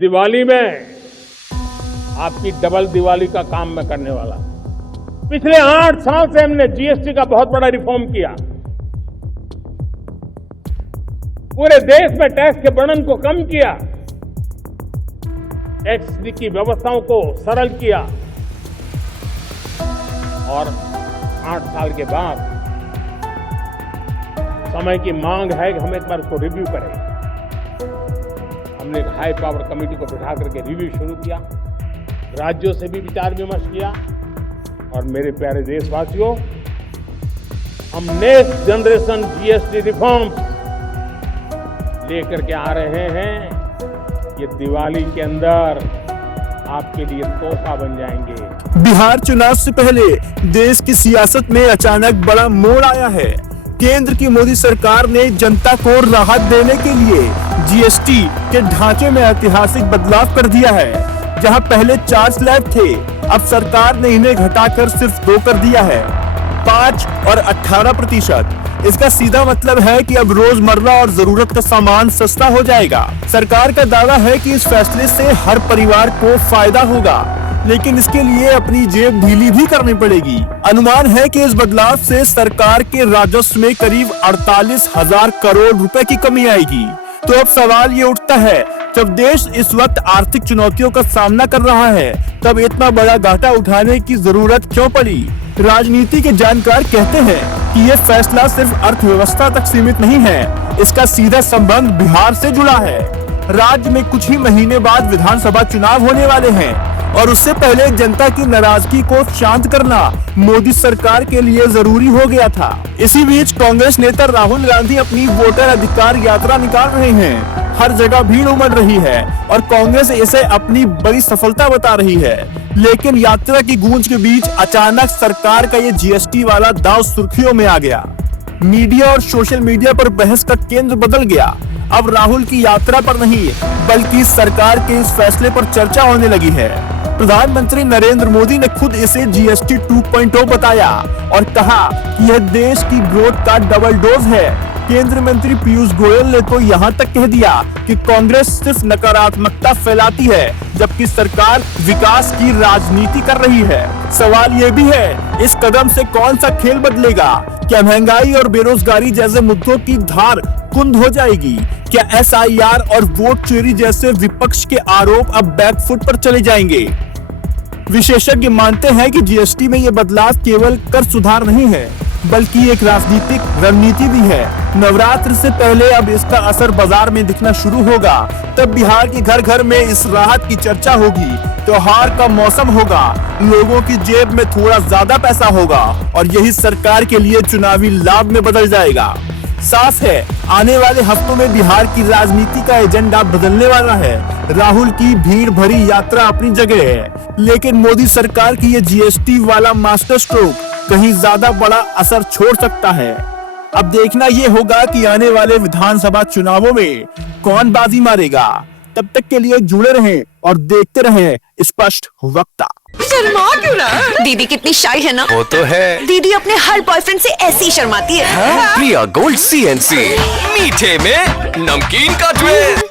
दिवाली में आपकी डबल दिवाली का काम मैं करने वाला हूं। पिछले 8 साल से हमने जीएसटी का बहुत बड़ा रिफॉर्म किया। पूरे देश में टैक्स के बर्डन को कम किया, टैक्स की व्यवस्थाओं को सरल किया और 8 साल के बाद समय की मांग है कि हम एक बार उसको रिव्यू करें। हमने एक हाई पावर कमेटी को बिठा करके रिव्यू शुरू किया, राज्यों से भी विचार विमर्श किया और मेरे प्यारे देशवासियों, हम नेक्स्ट जनरेशन जीएसटी रिफॉर्म लेकर के आ रहे हैं। ये दिवाली के अंदर आपके लिए तोहफा बन जाएंगे। बिहार चुनाव से पहले देश की सियासत में अचानक बड़ा मोड़ आया है। केंद्र की मोदी सरकार ने जनता को राहत देने के लिए जीएसटी के ढांचे में ऐतिहासिक बदलाव कर दिया है। जहां पहले 4 स्लैब थे, अब सरकार ने इन्हें घटाकर सिर्फ 2 कर दिया है, 5 और 18%। इसका सीधा मतलब है कि अब रोजमर्रा और जरूरत का सामान सस्ता हो जाएगा। सरकार का दावा है कि इस फैसले से हर परिवार को फायदा होगा, लेकिन इसके लिए अपनी जेब ढीली भी करनी पड़ेगी। अनुमान है कि इस बदलाव से सरकार के राजस्व में करीब 48,000 करोड़ रुपए की कमी आएगी। तो अब सवाल ये उठता है, जब देश इस वक्त आर्थिक चुनौतियों का सामना कर रहा है, तब इतना बड़ा घाटा उठाने की जरूरत क्यों पड़ी? राजनीति के जानकार कहते हैं कि ये फैसला सिर्फ अर्थव्यवस्था तक सीमित नहीं है, इसका सीधा संबंध बिहार से जुड़ा है। राज्य में कुछ ही महीने बाद विधानसभा चुनाव होने वाले हैं और उससे पहले जनता की नाराजगी को शांत करना मोदी सरकार के लिए जरूरी हो गया था। इसी बीच कांग्रेस नेता राहुल गांधी अपनी वोटर अधिकार यात्रा निकाल रहे हैं। हर जगह भीड़ उमड़ रही है और कांग्रेस इसे अपनी बड़ी सफलता बता रही है। लेकिन यात्रा की गूंज के बीच अचानक सरकार का ये जीएसटी वाला दांव सुर्खियों में आ गया। मीडिया और सोशल मीडिया पर बहस का केंद्र बदल गया। अब राहुल की यात्रा पर नहीं, बल्कि सरकार के इस फैसले पर चर्चा होने लगी है। प्रधानमंत्री नरेंद्र मोदी ने खुद इसे जीएसटी 2.0 बताया और कहा कि यह देश की ग्रोथ का डबल डोज है। केंद्रीय मंत्री पीयूष गोयल ने तो यहाँ तक कह दिया कि कांग्रेस सिर्फ नकारात्मकता फैलाती है, जबकि सरकार विकास की राजनीति कर रही है। सवाल ये भी है, इस कदम से कौन सा खेल बदलेगा? क्या महंगाई और बेरोजगारी जैसे मुद्दों की धार कुंद हो जाएगी? क्या एसआईआर और वोट चोरी जैसे विपक्ष के आरोप अब बैकफुट पर चले जाएंगे? विशेषज्ञ मानते हैं कि जीएसटी में ये बदलाव केवल कर सुधार नहीं है, बल्कि एक राजनीतिक रणनीति भी है। नवरात्र से पहले अब इसका असर बाजार में दिखना शुरू होगा। तब बिहार के घर घर में इस राहत की चर्चा होगी। त्योहार का मौसम होगा, लोगों की जेब में थोड़ा ज्यादा पैसा होगा और यही सरकार के लिए चुनावी लाभ में बदल जाएगा। साफ है, आने वाले हफ्तों में बिहार की राजनीति का एजेंडा बदलने वाला है। राहुल की भीड़ भरी यात्रा अपनी जगह है, लेकिन मोदी सरकार की ये जीएसटी वाला मास्टर स्ट्रोक कहीं ज्यादा बड़ा असर छोड़ सकता है। अब देखना ये होगा कि आने वाले विधानसभा चुनावों में कौन बाजी मारेगा। तब तक के लिए जुड़े रहें और देखते रहें स्पष्ट वक्ता। शर्मा क्यों ना? दीदी कितनी शाई है ना? वो तो है। दीदी अपने हर बॉयफ्रेंड से ऐसे ही शर्माती है। प्रिया गोल्ड CNC, मीठे में नमकीन का ट्विस्ट।